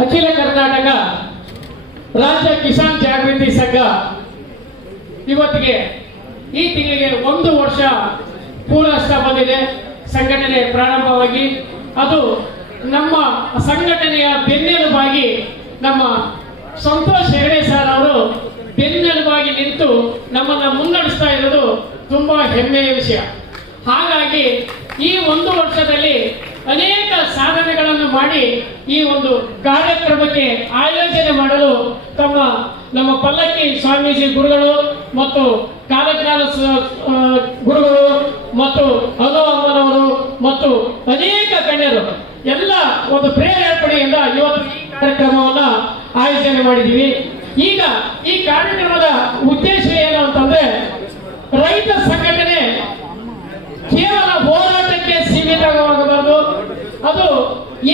ಅಖಿಲ ಕರ್ನಾಟಕ ರಾಜ್ಯ ಕಿಸಾನ್ ಜಾಗೃತಿ ಸಂಘ ಇವತ್ತಿಗೆ ಈ ತಿಂಗಳಿಗೆ 1 ವರ್ಷ ಪೂರೈಸ್ತಾ ಬಂದಿದೆ. ಸಂಘಟನೆ ಪ್ರಾರಂಭವಾಗಿ ಅದು ನಮ್ಮ ಸಂಘಟನೆಯ ಬೆನ್ನೆಲುಬಾಗಿ ನಮ್ಮ ಸಂತೋಷ್ ಹೆಗಡೆ ಸರ್ ಅವರು ಬೆನ್ನೆಲುಬಾಗಿ ನಿಂತು ನಮ್ಮನ್ನ ಮುನ್ನಡೆಸ್ತಾ ಇರೋದು ತುಂಬಾ ಹೆಮ್ಮೆಯ ವಿಷಯ. ಹಾಗಾಗಿ ಈ 1 ವರ್ಷದಲ್ಲಿ ಅನೇಕ ಸಾಧನೆಗಳನ್ನು ಮಾಡಿ ಈ ಒಂದು ಕಾರ್ಯಕ್ರಮಕ್ಕೆ ಆಯೋಜನೆ ಮಾಡಲು ನಮ್ಮ ಪಲ್ಲಕ್ಕಿ ಸ್ವಾಮೀಜಿ ಗುರುಗಳು ಮತ್ತು ಕಾಲಜ್ಞಾನ ಗುರುಗಳು ಮತ್ತು ಅಮ್ಮನವರು ಮತ್ತು ಅನೇಕ ಗಣ್ಯರು ಎಲ್ಲ ಒಂದು ಪ್ರೇರೇಪಣೆಯಿಂದ ಇವತ್ತು ಈ ಕಾರ್ಯಕ್ರಮವನ್ನ ಆಯೋಜನೆ ಮಾಡಿದ್ದೀವಿ. ಈಗ ಈ ಕಾರ್ಯಕ್ರಮದ ಉದ್ದೇಶ ಏನು ಅಂತಂದ್ರೆ, ರೈತ ಸಂಘಟನೆ ಕೇವಲ ಹೋರಾಟಕ್ಕೆ ಸೀಮಿತವಾಗಬಾರದು, ಅದು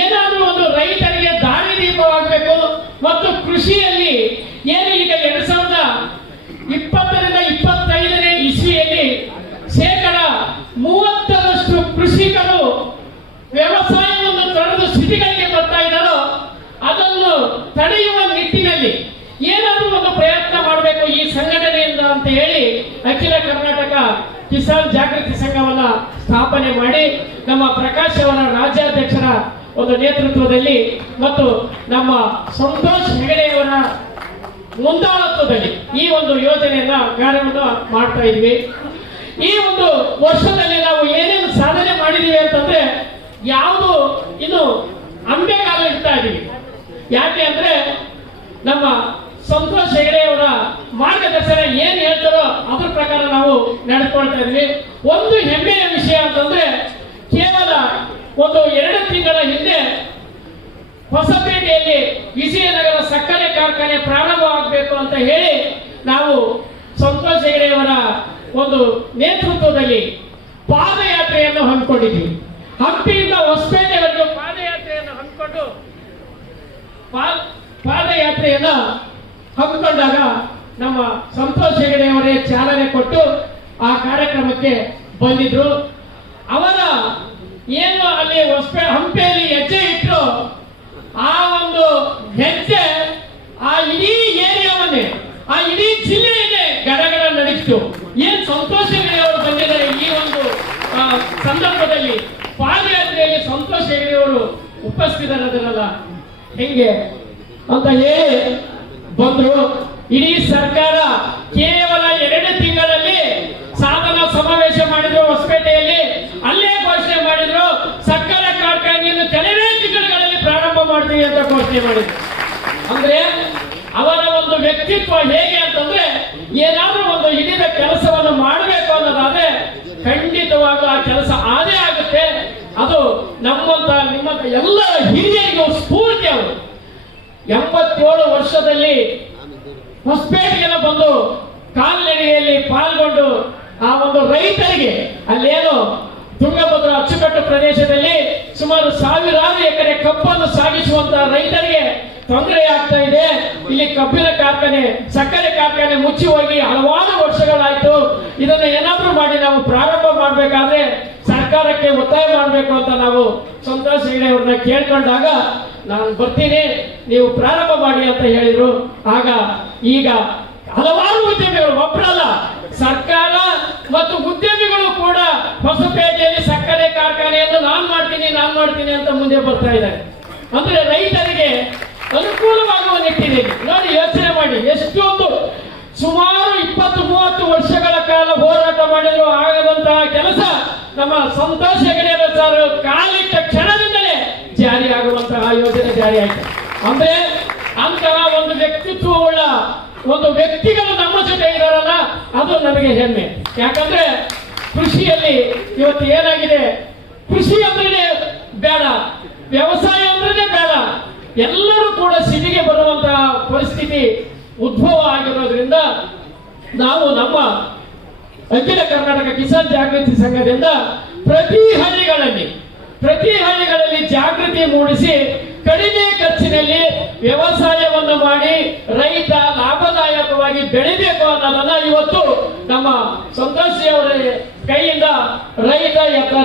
ಏನಾದರೂ ಒಂದು ರೈತರಿಗೆ ದಾರಿದೀಪವಾಗಬೇಕು. ಮತ್ತು ಕೃಷಿಯಲ್ಲಿ ಏನು ಈಗ 2020ರಿಂದ 2025ನೇ ಇಸ್ವಿಯಲ್ಲಿ 30% ಕೃಷಿಕರು ವ್ಯವಸಾಯವನ್ನು ತೊರೆದು ಸ್ಥಿತಿಗಳಿಗೆ ಬರ್ತಾ ಇದ್ದಾರೋ ಅದನ್ನು ತಡೆಯುವ ನಿಟ್ಟಿನಲ್ಲಿ ಏನಾದರೂ ಒಂದು ಪ್ರಯತ್ನ ಮಾಡಬೇಕು ಈ ಸಂಘಟನೆಯಿಂದ ಅಂತ ಹೇಳಿ ಅಖಿಲ ಕರ್ನಾಟಕ ಕಿಸಾನ್ ಜಾಗೃತಿ ಸಂಘವನ್ನ ಸ್ಥಾಪನೆ ಮಾಡಿ ನಮ್ಮ ಪ್ರಕಾಶ್ ಅವರ ರಾಜ್ಯಾಧ್ಯಕ್ಷರ ಒಂದು ನೇತೃತ್ವದಲ್ಲಿ ಮತ್ತು ನಮ್ಮ ಸಂತೋಷ್ ಹೆಗಡೆಯವರ ಮುಂದಾಳತ್ವದಲ್ಲಿ ಈ ಒಂದು ಯೋಜನೆಯನ್ನ ಕಾರ್ಯವನ್ನು ಮಾಡ್ತಾ ಇದ್ವಿ. ಈ ಒಂದು ವರ್ಷದಲ್ಲಿ ನಾವು ಏನೇನು ಸಾಧನೆ ಮಾಡಿದೀವಿ ಅಂತಂದ್ರೆ, ಯಾವುದು ಇನ್ನು ಅಂಬೆಗಾಲು ಇಡ್ತಾ ಇದೀವಿ. ಯಾಕೆ ಅಂದ್ರೆ ನಮ್ಮ ಸಂತೋಷ್ ಹೆಗಡೆಯವರ ಮಾರ್ಗದರ್ಶನ ಏನ್ ಹೇಳ್ತಾರೋ ಅದ್ರ ಪ್ರಕಾರ ನಾವು ನಡೆದುಕೊಳ್ತಾ ಇದ್ವಿ. ಒಂದು ಹೆಮ್ಮೆಯ ವಿಷಯ ಅಂತಂದ್ರೆ, ಕೇವಲ 2 ತಿಂಗಳ ಹಿಂದೆ ಹೊಸಪೇಟೆಯಲ್ಲಿ ವಿಜಯನಗರ ಸಕ್ಕರೆ ಕಾರ್ಖಾನೆ ಪ್ರಾರಂಭವಾಗಬೇಕು ಅಂತ ಹೇಳಿ ನಾವು ಸಂತೋಷ್ ಹೆಗಡೆಯವರ ಒಂದು ನೇತೃತ್ವದಲ್ಲಿ ಪಾದಯಾತ್ರೆಯನ್ನು ಹಮ್ಮಿಕೊಂಡಿದ್ದೀವಿ. ಹಂಪಿಯಿಂದ ಹೊಸಪೇಟೆವರೆಗೂ ಪಾದಯಾತ್ರೆಯನ್ನು ಹಮ್ಮಿಕೊಂಡಾಗ ನಮ್ಮ ಸಂತೋಷ್ ಹೆಗಡೆಯವರೇ ಚಾಲನೆ ಕೊಟ್ಟು ಆ ಕಾರ್ಯಕ್ರಮಕ್ಕೆ ಬಂದಿದ್ರು. ಅವರ ಏನು ಅಲ್ಲಿ ಹಂಪಿಯಲ್ಲಿ ಹೆಜ್ಜೆ ಇಟ್ಟರು, ಆ ಒಂದು ಹೆಜ್ಜೆ ಆ ಇಡೀ ಏರಿಯಾವನ್ನೇ, ಆ ಇಡೀ ಜಿಲ್ಲೆಯನ್ನೇ ಗಡಗಡ ನಡೆಸಿತು. ಏನ್ ಸಂತೋಷ್ ಹೆಗಡೆಯವರು ಬಂದಿದ್ದಾರೆ ಈ ಒಂದು ಸಂದರ್ಭದಲ್ಲಿ, ಪಾದಯಾತ್ರೆಯಲ್ಲಿ ಸಂತೋಷ್ ಹೆಗಡೆಯವರು ಉಪಸ್ಥಿತರಿರಲ್ಲ ಹೆಂಗೆ ಅಂತ ಹೇಳಿ ಬಂದ್ರು. ಇಡೀ ಸರ್ಕಾರ ಕೇವಲ 2 ತಿಂಗಳಲ್ಲಿ ಸಾಧನಾ ಸಮಾವೇಶ ಮಾಡಿದ್ರು ಹೊಸಪೇಟೆಯಲ್ಲಿ. ಅಲ್ಲೇ ಘೋಷಣೆ ಮಾಡಿದ್ರು, ಸಕ್ಕರೆ ಕಾರ್ಖಾನೆಯನ್ನು ಕೆಲವೇ ತಿಂಗಳುಗಳಲ್ಲಿ ಪ್ರಾರಂಭ ಮಾಡ್ತೀವಿ ಅಂತ ಘೋಷಣೆ ಮಾಡಿದ್ರು. ಅಂದ್ರೆ ಅವರ ಒಂದು ವ್ಯಕ್ತಿತ್ವ ಹೇಗೆ ಅಂತಂದ್ರೆ, ಏನಾದ್ರೂ ಒಂದು ಹಿಡಿದ ಕೆಲಸವನ್ನು ಮಾಡಬೇಕು ಅನ್ನೋದಾದ್ರೆ ಖಂಡಿತವಾಗೂ ಆ ಕೆಲಸ ಆದೇ ಆಗುತ್ತೆ. ಅದು ನಿಮ್ಮಂತ ಎಲ್ಲ ಹಿರಿಯರಿಗೂ ಸ್ಫೂರ್ತಿ. ಅವರು 87 ವರ್ಷದಲ್ಲಿ ಹೊಸಪೇಟೆಗೆಲ್ಲ ಬಂದು ಕಾಲ್ನಡಿಗೆಯಲ್ಲಿ ಪಾಲ್ಗೊಂಡು ಆ ಒಂದು ರೈತರಿಗೆ, ಅಲ್ಲೇನು ತುಂಗಭದ್ರಾ ಅಚ್ಚುಕಟ್ಟು ಪ್ರದೇಶದಲ್ಲಿ ಸುಮಾರು 1000 ಎಕರೆ ಕಬ್ಬನ್ನು ಸಾಗಿಸುವಂತಹ ರೈತರಿಗೆ ತೊಂದರೆ ಆಗ್ತಾ ಇದೆ. ಇಲ್ಲಿ ಕಬ್ಬಿನ ಕಾರ್ಖಾನೆ, ಸಕ್ಕರೆ ಕಾರ್ಖಾನೆ ಮುಚ್ಚಿ ಹೋಗಿ ಹಲವಾರು ವರ್ಷಗಳಾಯ್ತು. ಇದನ್ನ ಏನಾದ್ರೂ ಮಾಡಿ ನಾವು ಪ್ರಾರಂಭ ಮಾಡಬೇಕಾದ್ರೆ ಸರ್ಕಾರಕ್ಕೆ ಒತ್ತಾಯ ಮಾಡಬೇಕು ಅಂತ ನಾವು ಸಂತೋಷ್ ಹೆಗಡೆ ಅವ್ರನ್ನ ಕೇಳ್ಕೊಂಡಾಗ, ನಾನು ಬರ್ತೀನಿ ನೀವು ಪ್ರಾರಂಭ ಮಾಡಿ ಅಂತ ಹೇಳಿದ್ರು. ಈಗ ಹಲವಾರು ಉದ್ಯಮಿಗಳು, ಒಬ್ಬರಲ್ಲ, ಸರ್ಕಾರ ಮತ್ತು ಉದ್ಯಮಿಗಳು ಕೂಡ ಹೊಸಪೇಟೆಯಲ್ಲಿ ಸಕ್ಕರೆ ಕಾರ್ಖಾನೆಯನ್ನು ನಾನು ಮಾಡ್ತೀನಿ ಅಂತ ಮುಂದೆ ಬರ್ತಾ ಇದ್ದಾರೆ. ಅಂದ್ರೆ ರೈತರಿಗೆ ಅನುಕೂಲವಾಗುವ ನಿಟ್ಟಿನಲ್ಲಿ ನೋಡಿ, ಯೋಚನೆ ಮಾಡಿ, ಎಷ್ಟೊಂದು ಸುಮಾರು 20-30 ವರ್ಷಗಳ ಕಾಲ ಹೋರಾಟ ಮಾಡಿದ್ರು ಆಗದಂತಹ ಕೆಲಸ ನಮ್ಮ ಸಂತೋಷ್ ಹೆಗಡೆ ಸರ್ ಕಾಲಿಟ್ಟ ಕ್ಷಣದಿಂದಲೇ ಜಾರಿಯಾಗುವಂತಹ ಯೋಜನೆ ಜಾರಿ ಆಯ್ತು. ಅಂದ್ರೆ ಅಂತಹ ಒಂದು ವ್ಯಕ್ತಿತ್ವವುಳ್ಳ ಒಂದು ವ್ಯಕ್ತಿಗಳು ನಮ್ಮ ಜೊತೆ ಇದಾರಲ್ಲ, ಅದು ನಮಗೆ ಹೆಮ್ಮೆ. ಯಾಕಂದ್ರೆ ಕೃಷಿಯಲ್ಲಿ ಇವತ್ತು ಏನಾಗಿದೆ, ಕೃಷಿ ಅಂದ್ರೆ ಬೇಡ, ವ್ಯವಸಾಯ ಅಂದ್ರೆ ಬೇಡ, ಎಲ್ಲರೂ ಕೂಡ ಸಿಟಿಗೆ ಬರುವಂತಹ ಪರಿಸ್ಥಿತಿ ಉದ್ಭವ ಆಗಿರೋದ್ರಿಂದ ನಾವು ನಮ್ಮ ಅಖಿಲ ಕರ್ನಾಟಕ ಕಿಸಾನ್ ಜಾಗೃತಿ ಸಂಘದಿಂದ ಪ್ರತಿ ಹಳ್ಳಿಗಳಲ್ಲಿ ಜಾಗೃತಿ ಮೂಡಿಸಿ ಕಡಿಮೆ ಖರ್ಚಿನಲ್ಲಿ ವ್ಯವಸಾಯವನ್ನು ಮಾಡಿ ರೈತ ಲಾಭದಾಯಕವಾಗಿ ಬೆಳಿಬೇಕು ಅನ್ನೋದನ್ನ ಇವತ್ತು ನಮ್ಮ ಸಂತೋಷ್ ಅವರ ಕೈಯಿಂದ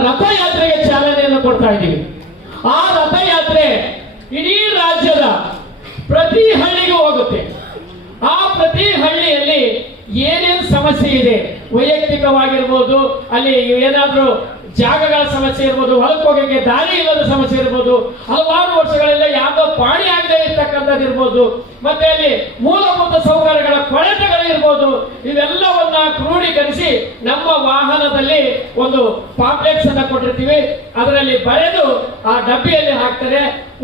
ರಥಯಾತ್ರೆಗೆ ಚಾಲನೆಯನ್ನು ಕೊಡ್ತಾ ಇದ್ದೀವಿ. ಆ ರಥಯಾತ್ರೆ ಇಡೀ ರಾಜ್ಯದ ಇದೆ. ವೈಯಕ್ತಿಕವಾಗಿರ್ಬೋದು, ಅಲ್ಲಿ ಏನಾದ್ರೂ ಜಾಗಗಳ ಸಮಸ್ಯೆ ಇರ್ಬೋದು, ಹೊಲಕ್ಕೆ ಹೋಗಕ್ಕೆ ದಾರಿ ಇಲ್ಲದ ಸಮಸ್ಯೆ ಇರ್ಬೋದು, ಹಲವಾರು ವರ್ಷಗಳಿಂದ ಯಾವುದೋ ಪಾಣಿ ಆಗದೆ ಇರ್ತಕ್ಕಂಥದ್ದು ಇರ್ಬೋದು, ಮತ್ತೆ ಅಲ್ಲಿ ಮೂಲಭೂತ ಸೌಕರ್ಯಗಳ ಕೊರತೆಗಳಿರ್ಬೋದು. ಇವೆಲ್ಲವನ್ನ ಕ್ರೋಢೀಕರಿಸಿ ನಮ್ಮ ವಾಹನದಲ್ಲಿ ಒಂದು ಪಾಂಪ್ಲೆಟ್ಸ್ ಅನ್ನ ಕೊಟ್ಟಿರ್ತೀವಿ. ಅದರಲ್ಲಿ ಬರೆದು ಆ ಡಬ್ಬಿಯಲ್ಲಿ ಹಾಕ್ತಾರೆ.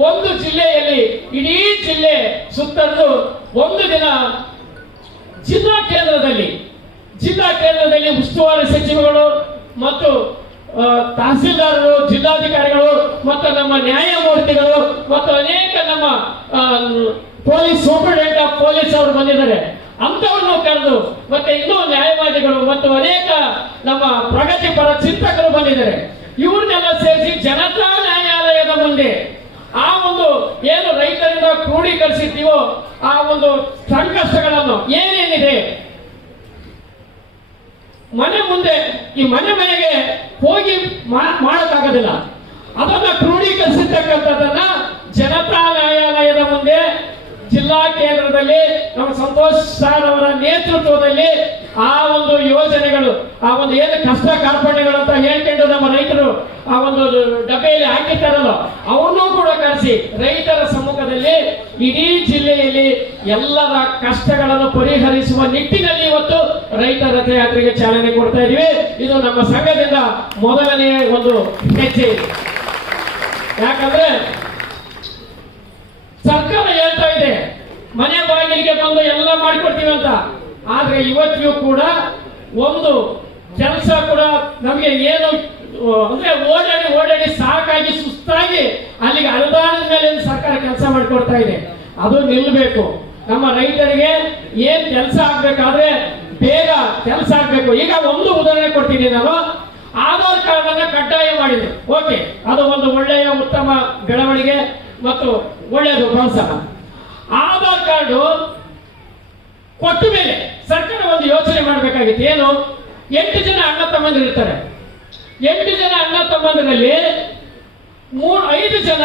ಒಂದು ಜಿಲ್ಲೆಯಲ್ಲಿ ಇಡೀ ಜಿಲ್ಲೆ ಸುತ್ತರಿದು ಒಂದು ದಿನ ಜಿಲ್ಲಾ ಕೇಂದ್ರದಲ್ಲಿ ಉಸ್ತುವಾರಿ ಸಚಿವಗಳು ಮತ್ತು ತಹಸೀಲ್ದಾರರು, ಜಿಲ್ಲಾಧಿಕಾರಿಗಳು ಮತ್ತು ನಮ್ಮ ನ್ಯಾಯಮೂರ್ತಿಗಳು ಮತ್ತು ಅನೇಕ ನಮ್ಮ ಪೊಲೀಸ್ ಸೂಪರಿಂಟೆಂಡೆಂಟ್ ಆಫ್ ಪೊಲೀಸ್ ಅವರು ಬಂದಿದ್ದಾರೆ. ಅಂತವನ್ನು ಕರೆದು ಮತ್ತೆ ಇನ್ನೂ ನ್ಯಾಯವಾದಿಗಳು ಮತ್ತು ಅನೇಕ ನಮ್ಮ ಪ್ರಗತಿಪರ ಚಿಂತಕರು ಬಂದಿದ್ದಾರೆ. ಇವ್ರನ್ನೆಲ್ಲ ಸೇರಿಸಿ ಜನತಾ ನ್ಯಾಯಾಲಯದ ಮುಂದೆ ಆ ಒಂದು ಏನು ರೈತರಿಂದ ಕ್ರೋಢೀಕರಿಸಿದ್ದೀವೋ ಆ ಒಂದು ಸಂಕಷ್ಟಗಳನ್ನು ಏನೇನಿದೆ ಮನೆ ಮುಂದೆ ಈ ಮನೆಗೆ ಹೋಗಿ ಮಾಡಕ್ಕಾಗೋದಿಲ್ಲ. ಅದನ್ನ ಕ್ರೋಢೀಕರಿಸಿರ್ತಕ್ಕಂಥದ್ದನ್ನ ಜನತಾ ನ್ಯಾಯಾಲಯದ ಮುಂದೆ ಜಿಲ್ಲಾ ಕೇಂದ್ರದಲ್ಲಿ ನಮ್ಮ ಸಂತೋಷ್ ಸರ್ ಅವರ ನೇತೃತ್ವದಲ್ಲಿ ಆ ಒಂದು ಯೋಜನೆಗಳು, ಆ ಒಂದು ಏನು ಕಷ್ಟ ಕಾರ್ಪಣ್ಯಗಳು ಅಂತ ಹೇಳ್ಕೊಂಡು ನಮ್ಮ ರೈತರು ಆ ಒಂದು ಡಬ್ಬೆಯಲ್ಲಿ ಹಾಕಿರ್ತಾರಲ್ಲ, ಅವನ್ನೂ ಕೂಡ ಕರೆಸಿ ರೈತರ ಸಮ್ಮುಖದಲ್ಲಿ ಇಡೀ ಜಿಲ್ಲೆಯಲ್ಲಿ ಎಲ್ಲರ ಕಷ್ಟಗಳನ್ನು ಪರಿಹರಿಸುವ ನಿಟ್ಟಿನಲ್ಲಿ ಇವತ್ತು ರೈತ ರಥಯಾತ್ರೆಗೆ ಚಾಲನೆ ಕೊಡ್ತಾ ಇದೀವಿ. ಇದು ನಮ್ಮ ಸಂಘದಿಂದ ಮೊದಲನೇ ಒಂದು ಹೆಜ್ಜೆ. ಯಾಕಂದ್ರೆ ಸರ್ಕಾರ ಹೇಳ್ತಾ ಇದೆ ಮನೆ ಬಾಗಿಲಿಗೆ ಬಂದು ಎಲ್ಲ ಮಾಡಿಕೊಡ್ತೀವಿ ಅಂತ, ಆದ್ರೆ ಇವತ್ತಿಗೂ ಕೂಡ ಒಂದು ಕೆಲಸ ಕೂಡ ನಮಗೆ ಏನು ಅಂದ್ರೆ ಓಡಾಡಿ ಸಾಕಾಗಿ ಸುಸ್ತಾಗಿ ಅಲ್ಲಿಗೆ ಅನುದಾನದ ಮೇಲೆ ಸರ್ಕಾರ ಕೆಲಸ ಮಾಡಿಕೊಡ್ತಾ ಇದೆ. ಅದು ನಿಲ್ಲಬೇಕು. ನಮ್ಮ ರೈತರಿಗೆ ಏನ್ ಕೆಲಸ ಆಗ್ಬೇಕಾದ್ರೆ ಬೇಗ ಕೆಲಸ ಆಗ್ಬೇಕು. ಈಗ ಒಂದು ಉದಾಹರಣೆ ಕೊಡ್ತೀನಿ ನಾನು. ಆಧಾರ್ ಕಾರ್ಡ್ ಅನ್ನ ಕಡ್ಡಾಯ ಮಾಡಿದ್ರು. ಓಕೆ, ಅದು ಒಂದು ಒಳ್ಳೆಯ ಉತ್ತಮ ಬೆಳವಣಿಗೆ ಮತ್ತು ಒಳ್ಳೆಯದು ಪ್ರೋತ್ಸಾಹ. ಆಧಾರ್ ಕಾರ್ಡ್ ಕೊಟ್ಟ ಮೇಲೆ ಸರ್ಕಾರ ಒಂದು ಯೋಚನೆ ಮಾಡಬೇಕಾಗಿತ್ತು. ಏನು, 8 ಜನ ಅಣ್ಣ ತಮ್ಮಂದಿರು ಇರ್ತಾರೆ. 8 ಜನ ಅಣ್ಣ ತಮ್ಮಂದಿರಲ್ಲಿ 5 ಜನ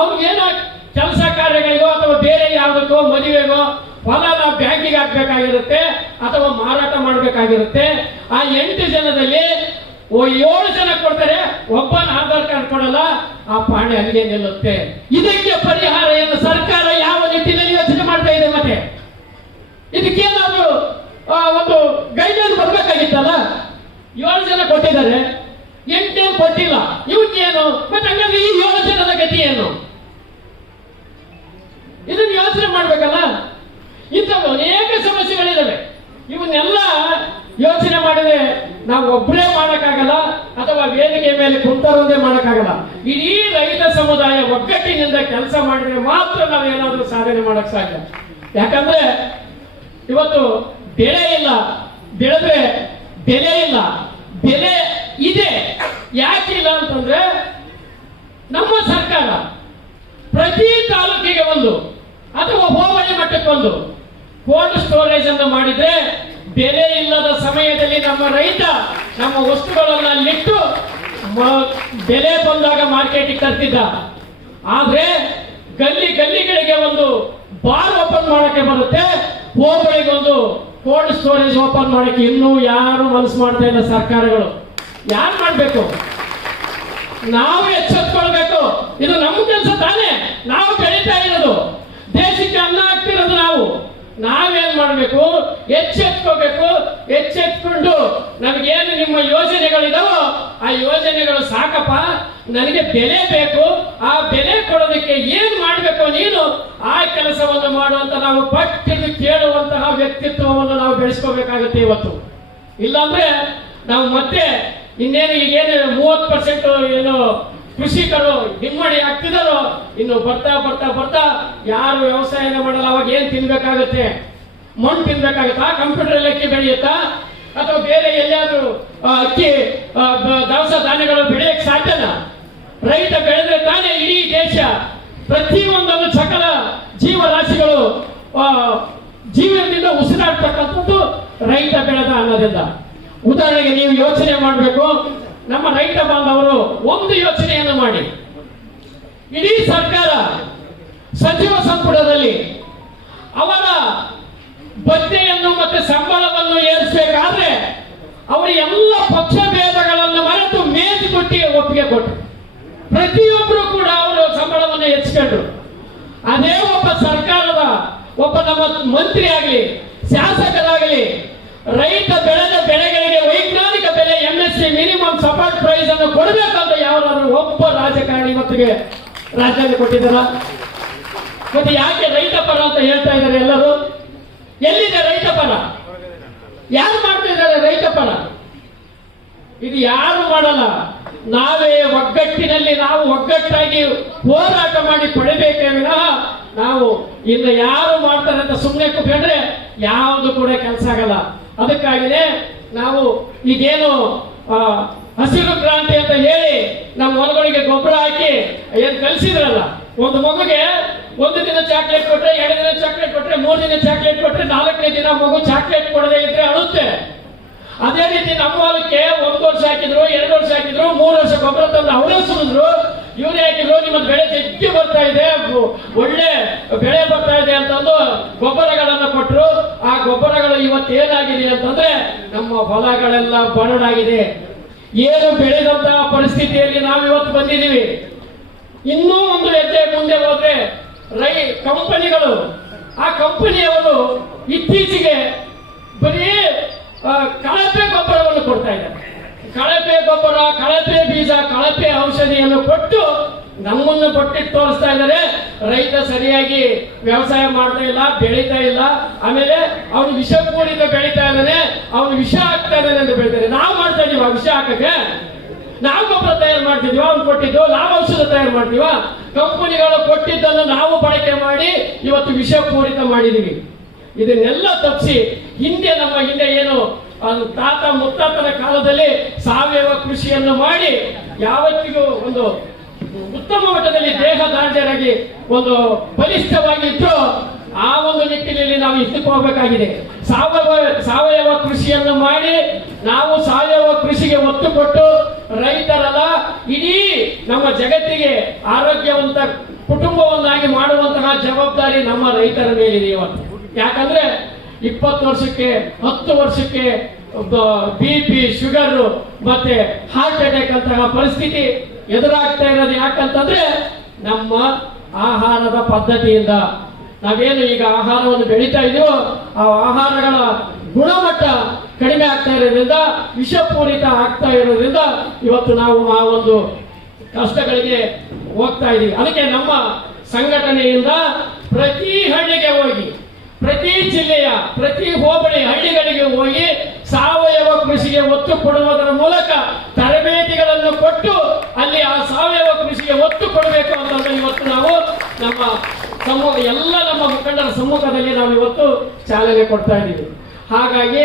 ಅವ್ರಿಗೇನೋ ಕೆಲಸ ಕಾರ್ಯಗಳಿಗೋ ಅಥವಾ ಬೇರೆ ಯಾವುದಕ್ಕೋ ಮದುವೆಗೋ ಹೊಲನ ಬ್ಯಾಂಕಿಗೆ ಹಾಕ್ಬೇಕಾಗಿರುತ್ತೆ ಅಥವಾ ಮಾರಾಟ ಮಾಡಬೇಕಾಗಿರುತ್ತೆ. ಆ 8 ಜನದಲ್ಲಿ 7 ಜನ ಕೊಡ್ತಾರೆ, ಒಬ್ಬನ ಆಧಾರ್ ಕಾರ್ಡ್ ಕೊಡಲ್ಲ. ಆ ಪಾಣಿ ಅಲ್ಲಿಗೆ ನಿಲ್ಲುತ್ತೆ. ಇದಕ್ಕೆ ಪರಿಹಾರ ಏನು ಸರ್ಕಾರ ಯಾವ ನಿಟ್ಟಿನಲ್ಲಿ ಯೋಚನೆ ಮಾಡ್ತಾ ಇದೆ? ಮತ್ತೆ ಇದಕ್ಕೇನಾದ್ರು ಒಂದು ಗೈಡ್ಲೈನ್ ಬರ್ಬೇಕಾಗಿತ್ತಲ್ಲ. 7 ಜನ ಕೊಟ್ಟಿದ್ದಾರೆ, 8 ಕೊಟ್ಟಿಲ್ಲ. ಇವಕ್ಕೇನು? ಮತ್ತೆ ಹಂಗಾದ್ರೆ ಈ 7 ಜನದ ಗತಿ ಏನು? ಇದನ್ನ ಯೋಚನೆ ಮಾಡ್ಬೇಕಲ್ಲ. ಇಂಥ ಅನೇಕ ಸಮಸ್ಯೆಗಳಿದ್ದಾವೆ. ಇವನ್ನೆಲ್ಲ ಯೋಚನೆ ಮಾಡಿದ್ರೆ ನಾವು ಒಬ್ಬರೇ ಮಾಡಕ್ಕಾಗಲ್ಲ, ಅಥವಾ ವೇದಿಕೆ ಮೇಲೆ ಕುಂತರೊಂದೇ ಮಾಡಕ್ಕಾಗಲ್ಲ. ಇಡೀ ರೈತ ಸಮುದಾಯ ಒಗ್ಗಟ್ಟಿನಿಂದ ಕೆಲಸ ಮಾಡಿದ್ರೆ ಮಾತ್ರ ನಾವು ಏನಾದ್ರೂ ಸಾಧನೆ ಮಾಡಕ್ ಸಾಧ್ಯ. ಯಾಕಂದ್ರೆ ಇವತ್ತು ಬೆಳೆ ಇಲ್ಲ, ಬೆಳೆದ್ರೆ ಬೆಲೆ ಇಲ್ಲ. ಬೆಲೆ ಇದೆ, ಯಾಕಿಲ್ಲ ಅಂತಂದ್ರೆ ನಮ್ಮ ಸರ್ಕಾರ ಪ್ರತಿ ತಾಲೂಕಿಗೆ ಒಂದು ಅಥವಾ ಹೋಬಳಿ ಮಟ್ಟಕ್ಕೊಂದು ಕೋಲ್ಡ್ ಸ್ಟೋರೇಜ್ ಅನ್ನು ಮಾಡಿದ್ರೆ ಬೆಲೆ ಇಲ್ಲದ ಸಮಯದಲ್ಲಿ ನಮ್ಮ ರೈತ ನಮ್ಮ ವಸ್ತುಗಳನ್ನ ಅಲ್ಲಿಟ್ಟು ಬೆಲೆ ಬಂದಾಗ ಮಾರ್ಕೆಟಿಗೆ ತರ್ತಿದ್ದ. ಆದ್ರೆ ಗಲ್ಲಿಗಳಿಗೆ ಒಂದು ಬಾರ್ ಓಪನ್ ಮಾಡಕ್ಕೆ ಬರುತ್ತೆ, ಹೋಬಳಿಗೊಂದು ಕೋಲ್ಡ್ ಸ್ಟೋರೇಜ್ ಓಪನ್ ಮಾಡಕ್ಕೆ ಇನ್ನೂ ಯಾರು ಮನಸ್ಸು ಮಾಡ್ತಾ ಇಲ್ಲ ಸರ್ಕಾರಗಳು. ಯಾರು ಮಾಡ್ಬೇಕು? ನಾವು ಎಚ್ಚೆತ್ಕೊಳ್ಬೇಕು. ಇದು ನಮ್ಮ ಕೆಲಸ ತಾನೇ. ನಾವು ಬೆಳೀತಾ ಇರೋದು, ದೇಶಕ್ಕೆ ಅನ್ನ ಹಾಕ್ತಿರೋದು ನಾವೇನ್ ಮಾಡ್ಬೇಕು? ಎಚ್ಚೆತ್ಕೋಬೇಕು. ಎಚ್ಚೆತ್ಕೊಂಡು ನಮಗೇನು ನಿಮ್ಮ ಯೋಜನೆಗಳಿದಾವೋ ಆ ಯೋಜನೆಗಳು ಸಾಕಪ್ಪ, ನನಗೆ ಬೆಲೆ ಬೇಕು, ಆ ಬೆಲೆ ಕೊಡೋದಕ್ಕೆ ಏನ್ ಮಾಡ್ಬೇಕು ನೀನು ಆ ಕೆಲಸವನ್ನು ಮಾಡುವಂತ ನಾವು ಪಟ್ಟಿದ್ದು ಕೇಳುವಂತಹ ವ್ಯಕ್ತಿತ್ವವನ್ನು ನಾವು ಬೆಳೆಸ್ಕೋಬೇಕಾಗುತ್ತೆ ಇವತ್ತು. ಇಲ್ಲಾಂದ್ರೆ ನಾವು ಮತ್ತೆ ಇನ್ನೇನು ಈಗೇನು 30% ಏನು ಕೃಷಿಕರು ಹಿಮ್ಮಡಿ ಆಗ್ತಿದಾರೋ, ಇನ್ನು ಬರ್ತಾ ಯಾರು ವ್ಯವಸಾಯನ ಮಾಡಲ್ಲ. ಅವಾಗ ಏನ್ ತಿನ್ಬೇಕಾಗುತ್ತೆ? ಮಣ್ಣು ತಿನ್ಬೇಕಾಗುತ್ತಾ? ಕಂಪ್ಯೂಟರ್ ಅಕ್ಕಿ ಬೆಳೆಯುತ್ತಾ? ಅಥವಾ ಬೇರೆ ಎಲ್ಲಾದ್ರೂ ಅಕ್ಕಿ ದವಸ ಧಾನ್ಯಗಳು ಬೆಳೆಯಕ್ಕೆ ಸಾಧ್ಯನಾ? ರೈತ ಬೆಳೆದ್ರೆ ತಾನೇ ಇಡೀ ದೇಶ ಪ್ರತಿಯೊಂದನ್ನು ಸಕಲ ಜೀವರಾಶಿಗಳು ಜೀವನದಿಂದ ಉಸಿರಾಡ್ತಕ್ಕಂಥದ್ದು ರೈತ ಬೆಳೆದ ಅನ್ನೋದಿಂದ. ಉದಾಹರಣೆಗೆ ನೀವು ಯೋಚನೆ ಮಾಡಬೇಕು, ನಮ್ಮ ರೈತ ಬಾಂಧವರು ಒಂದು ಯೋಚನೆಯನ್ನು ಮಾಡಿ. ಇಡೀ ಸರ್ಕಾರ ಸಚಿವ ಸಂಪುಟದಲ್ಲಿ ಅವರ ಭತ್ಯೆಯನ್ನು ಮತ್ತೆ ಸಂಬಳವನ್ನು ಏರಿಸಬೇಕು ಕೊಟ್ಟರು. ಪ್ರತಿಯೊಬ್ಬರು ಕೂಡ ಅವರು ಸಂಬಳವನ್ನು ಹೆಚ್ಚಿಕೊಂಡ್ರು. ಅದೇ ಒಬ್ಬ ಸರ್ಕಾರದ ಒಬ್ಬ ನಮ್ಮ ಮಂತ್ರಿ ಆಗಲಿ ಶಾಸಕರಾಗಲಿ ರೈತ ಬೆಳೆದ ಬೆಳೆಗಳಿಗೆ ವೈಜ್ಞಾನಿಕ ಬೆಲೆ MSP ಮಿನಿಮಮ್ ಸಪೋರ್ಟ್ ಪ್ರೈಸ್ ಅನ್ನು ಕೊಡಬೇಕಂತ ಯಾರಾದ್ರೂ ಒಬ್ಬ ರಾಜಕಾರಣಿ ಇವತ್ತಿಗೆ ರಾಜ್ಯದಲ್ಲಿ ಕೊಟ್ಟಿದ್ದಾರ? ಮತ್ತೆ ಯಾಕೆ ರೈತ ಪರ ಅಂತ ಹೇಳ್ತಾ ಇದ್ದಾರೆ ಎಲ್ಲರೂ? ಎಲ್ಲಿದೆ ರೈತ ಪರ? ಯಾರು ಮಾಡ್ತಾ ಇದ್ದಾರೆ ರೈತ ಪರ? ಇದು ಯಾರು ಮಾಡಲ್ಲ. ನಾವೇ ಒಗ್ಗಟ್ಟಿನಲ್ಲಿ ನಾವು ಒಗ್ಗಟ್ಟಾಗಿ ಹೋರಾಟ ಮಾಡಿ ಪಡಿಬೇಕೇ ವಿನಃ ನಾವು ಇನ್ನು ಯಾರು ಮಾಡ್ತಾರೆ ಅಂತ ಸುಮ್ಮನೆ ಕೂತ್ಕೊಂಡ್ರೆ ಯಾವುದು ಕೂಡ ಕೆಲಸ ಆಗಲ್ಲ. ಅದಕ್ಕಾಗಿದೆ ನಾವು ಈಗೇನು ಹಸಿರು ಕ್ರಾಂತಿ ಅಂತ ಹೇಳಿ ನಮ್ಮ ಹೊಲಗಳಿಗೆ ಗೊಬ್ಬರ ಹಾಕಿ ಏನ್ ಕಲಿಸಿದ್ರಲ್ಲ, ಒಂದು ಮಗುಗೆ ಒಂದು ದಿನ ಚಾಕ್ಲೇಟ್ ಕೊಟ್ರೆ, 2 ದಿನ ಚಾಕ್ಲೇಟ್ ಕೊಟ್ರೆ, 3 ದಿನ ಚಾಕ್ಲೇಟ್ ಕೊಟ್ರೆ, 4ನೇ ದಿನ ಮಗು ಚಾಕ್ಲೇಟ್ ಕೊಡದೆ ಇದ್ರೆ ಅಳುತ್ತೆ. ಅದೇ ರೀತಿ ನಮ್ಮ ಹೊಲಕ್ಕೆ 1 ವರ್ಷ ಹಾಕಿದ್ರು, 2 ವರ್ಷ ಹಾಕಿದ್ರು, 3 ವರ್ಷ ಗೊಬ್ಬರ ತಂದು ಅವರೇ ಸುರಿದ್ರು, ಇವರೇ ಹಾಕಿದ್ರು, ನಿಮ್ಮ ಬೆಳೆ ಜಗ್ಗಿ ಬರ್ತಾ ಇದೆ, ಒಳ್ಳೆ ಬೆಳೆ ಬರ್ತಾ ಇದೆ ಅಂತಂದು ಗೊಬ್ಬರಗಳನ್ನು ಕೊಟ್ಟರು. ಆ ಗೊಬ್ಬರಗಳು ಇವತ್ತು ಏನಾಗಿದೆ ಅಂತಂದ್ರೆ ನಮ್ಮ ಹೊಲಗಳೆಲ್ಲ ಬರಡಾಗಿದೆ. ಏನು ಬೆಳೆದಂತಹ ಪರಿಸ್ಥಿತಿಯಲ್ಲಿ ನಾವು ಇವತ್ತು ಬಂದಿದ್ದೀವಿ. ಇನ್ನೂ ಒಂದು ಹೆಜ್ಜೆ ಮುಂದೆ ಹೋದ್ರೆ ಕಂಪನಿಗಳು, ಆ ಕಂಪನಿಯವರು ಇತ್ತೀಚೆಗೆ ಬರೀ ಕಳಪೆ ಗೊಬ್ಬರವನ್ನು ಕೊಡ್ತಾ ಇದ್ದಾರೆ. ಕಳಪೆ ಗೊಬ್ಬರ, ಕಳಪೆ ಬೀಜ, ಕಳಪೆ ಔಷಧಿಯನ್ನು ಕೊಟ್ಟು ನಮ್ಮನ್ನು ಕೊಟ್ಟಿಟ್ಟು ತೋರಿಸ್ತಾ ಇದ್ದಾರೆ. ರೈತ ಸರಿಯಾಗಿ ವ್ಯವಸಾಯ ಮಾಡ್ತಾ ಇಲ್ಲ, ಬೆಳೀತಾ ಇಲ್ಲ. ಆಮೇಲೆ ಅವನು ವಿಷಪೂರಿತ ಬೆಳೀತಾ ಇದ್ದಾನೆ, ಅವನು ವಿಷ ಹಾಕ್ತಾ ಇದ್ದಾನೆ ಅಂತ ಬೆಳಿತಾರೆ. ನಾವು ಮಾಡ್ತಾ ಇದೀವ ವಿಷ ಹಾಕಕ್ಕೆ? ನಾವು ಗೊಬ್ಬರ ತಯಾರು ಮಾಡ್ತಿದ್ವಿ, ಅವ್ನು ಕೊಟ್ಟಿದ್ದು, ನಾವು ಔಷಧ ತಯಾರು ಮಾಡ್ತೀವ? ಕಂಪನಿಗಳು ಕೊಟ್ಟಿದ್ದನ್ನು ನಾವು ಬಳಕೆ ಮಾಡಿ ಇವತ್ತು ವಿಷಪೂರಿತ ಮಾಡಿದೀವಿ. ಇದನ್ನೆಲ್ಲ ತಪ್ಪಿಸಿ ನಮ್ಮ ಹಿಂದೆ ಏನು ತಾತ ಮುತ್ತಾತನ ಕಾಲದಲ್ಲಿ ಸಾವಯವ ಕೃಷಿಯನ್ನು ಮಾಡಿ ಯಾವತ್ತಿಗೂ ಒಂದು ಉತ್ತಮ ಮಟ್ಟದಲ್ಲಿ ದೇಹದಾರ್ಢ್ಯರಾಗಿ ಒಂದು ಬಲಿಷ್ಠವಾಗಿದ್ದು, ಆ ಒಂದು ನಿಟ್ಟಿನಲ್ಲಿ ನಾವು ಇದಕ್ಕೆ ಹೋಗಬೇಕಾಗಿದೆ. ಸಾವಯವ ಕೃಷಿಯನ್ನು ಮಾಡಿ ನಾವು ಸಾವಯವ ಕೃಷಿಗೆ ಒತ್ತು ಕೊಟ್ಟು ರೈತರಲ್ಲ ಇಡೀ ನಮ್ಮ ಜಗತ್ತಿಗೆ ಆರೋಗ್ಯವಂತ ಕುಟುಂಬವನ್ನಾಗಿ ಮಾಡುವಂತಹ ಜವಾಬ್ದಾರಿ ನಮ್ಮ ರೈತರ ಮೇಲಿದೆ ಇವತ್ತು. ಯಾಕಂದ್ರೆ 20 ವರ್ಷಕ್ಕೆ 10 ವರ್ಷಕ್ಕೆ BP, ಶುಗರ್ ಮತ್ತೆ ಹಾರ್ಟ್ ಅಟ್ಯಾಕ್ ಅಂತಹ ಪರಿಸ್ಥಿತಿ ಎದುರಾಗ್ತಾ ಇರೋದು ಯಾಕಂತಂದ್ರೆ ನಮ್ಮ ಆಹಾರದ ಪದ್ಧತಿಯಿಂದ. ನಾವೇನು ಈಗ ಆಹಾರವನ್ನು ಬೆಳೀತಾ ಇದೀವೋ ಆ ಆಹಾರಗಳ ಗುಣಮಟ್ಟ ಕಡಿಮೆ ಆಗ್ತಾ ಇರೋದ್ರಿಂದ, ವಿಷಪೂರಿತ ಆಗ್ತಾ ಇರೋದ್ರಿಂದ ಇವತ್ತು ನಾವು ಆ ಒಂದು ಕಷ್ಟಗಳಿಗೆ ಹೋಗ್ತಾ ಇದೀವಿ. ಅದಕ್ಕೆ ನಮ್ಮ ಸಂಘಟನೆಯಿಂದ ಪ್ರತಿ ಹಳ್ಳಿಗೆ ಹೋಗಿ, ಪ್ರತಿ ಜಿಲ್ಲೆಯ ಪ್ರತಿ ಹೋಬಳಿ ಹಳ್ಳಿಗಳಿಗೆ ಹೋಗಿ ಸಾವಯವ ಕೃಷಿಗೆ ಒತ್ತು ಕೊಡುವುದರ ಮೂಲಕ ತರಬೇತಿಗಳನ್ನು ಕೊಟ್ಟು ಅಲ್ಲಿ ಆ ಸಾವಯವ ಕೃಷಿಗೆ ಒತ್ತು ಕೊಡಬೇಕು ಅಂತ ಇವತ್ತು ನಾವು ನಮ್ಮ ಎಲ್ಲ ನಮ್ಮ ಮುಖಂಡರ ಸಮ್ಮುಖದಲ್ಲಿ ನಾವು ಇವತ್ತು ಚಾಲನೆ ಕೊಡ್ತಾ ಇದ್ದೀವಿ. ಹಾಗಾಗಿ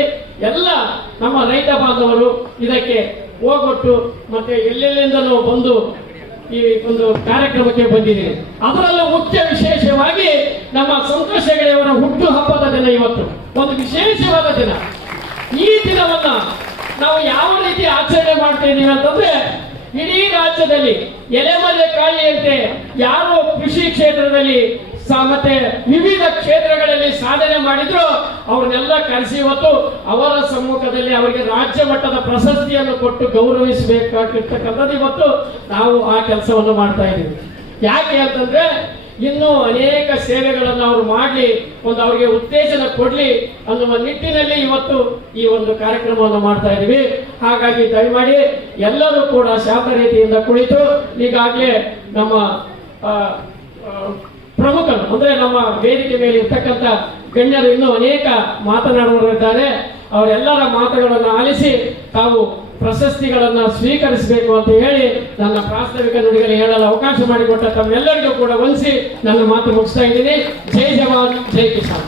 ಎಲ್ಲ ನಮ್ಮ ರೈತ ಬಾಂಧವರು ಇದಕ್ಕೆ ಹೋಗೊಟ್ಟು ಮತ್ತೆ ಎಲ್ಲೆಲ್ಲಿಂದಲೂ ಬಂದು ಈ ಒಂದು ಕಾರ್ಯಕ್ರಮಕ್ಕೆ ಬಂದಿದೆ. ಅದರಲ್ಲೂ ಮುಖ್ಯ ವಿಶೇಷವಾಗಿ ನಮ್ಮ ಸಂತೋಷ್ ಹೆಗಡೆಯವರ ಹುಟ್ಟು ಹಬ್ಬದ ದಿನ ಇವತ್ತು ಒಂದು ವಿಶೇಷವಾದ ದಿನ. ಈ ದಿನವನ್ನ ನಾವು ಯಾವ ರೀತಿ ಆಚರಣೆ ಮಾಡ್ತಾ ಇದ್ದೀವಿ ಅಂತಂದ್ರೆ, ಇಡೀ ರಾಜ್ಯದಲ್ಲಿ ಎಲೆಮರೆ ಕಾಯಿಯಂತೆ ಯಾರು ಕೃಷಿ ಕ್ಷೇತ್ರದಲ್ಲಿ ಮತ್ತೆ ವಿವಿಧ ಕ್ಷೇತ್ರಗಳಲ್ಲಿ ಸಾಧನೆ ಮಾಡಿದ್ರು ಅವ್ರನ್ನೆಲ್ಲ ಕರೆಸಿ ಇವತ್ತು ಅವರ ಸಮ್ಮುಖದಲ್ಲಿ ಅವರಿಗೆ ರಾಜ್ಯ ಮಟ್ಟದ ಪ್ರಶಸ್ತಿಯನ್ನು ಕೊಟ್ಟು ಗೌರವಿಸಬೇಕಾಗಿರ್ತಕ್ಕಂಥದ್ದು ಇವತ್ತು ನಾವು ಆ ಕೆಲಸವನ್ನು ಮಾಡ್ತಾ ಇದ್ದೀವಿ. ಯಾಕೆ ಅಂತಂದ್ರೆ ಇನ್ನೂ ಅನೇಕ ಸೇವೆಗಳನ್ನು ಅವರು ಮಾಡಲಿ, ಒಂದು ಅವರಿಗೆ ಉತ್ತೇಜನ ಕೊಡ್ಲಿ ಅನ್ನುವ ನಿಟ್ಟಿನಲ್ಲಿ ಇವತ್ತು ಈ ಒಂದು ಕಾರ್ಯಕ್ರಮವನ್ನು ಮಾಡ್ತಾ ಇದ್ದೀವಿ. ಹಾಗಾಗಿ ದಯಮಾಡಿ ಎಲ್ಲರೂ ಕೂಡ ಶಾಂತ ರೀತಿಯಿಂದ ಕುಳಿತು, ಈಗಾಗಲೇ ನಮ್ಮ ಪ್ರಮುಖರು ಅಂದ್ರೆ ನಮ್ಮ ವೇದಿಕೆ ಮೇಲೆ ಇರ್ತಕ್ಕಂಥ ಗಣ್ಯರು ಇನ್ನೂ ಅನೇಕ ಮಾತನಾಡುವವರಿದ್ದಾರೆ. ಅವರೆಲ್ಲರ ಮಾತುಗಳನ್ನು ಆಲಿಸಿ ತಾವು ಪ್ರಶಸ್ತಿಗಳನ್ನು ಸ್ವೀಕರಿಸಬೇಕು ಅಂತ ಹೇಳಿ ನನ್ನ ಪ್ರಾಸ್ತಾವಿಕ ನುಡಿಗಳು ಹೇಳಲು ಅವಕಾಶ ಮಾಡಿಕೊಟ್ಟ ತಮ್ಮೆಲ್ಲರಿಗೂ ಕೂಡ ವಂದಿಸಿ ನನ್ನ ಮಾತು ಮುಗಿಸ್ತಾ ಇದ್ದೀನಿ. ಜೈ ಜವಾನ್, ಜೈ ಕಿಸಾನ್.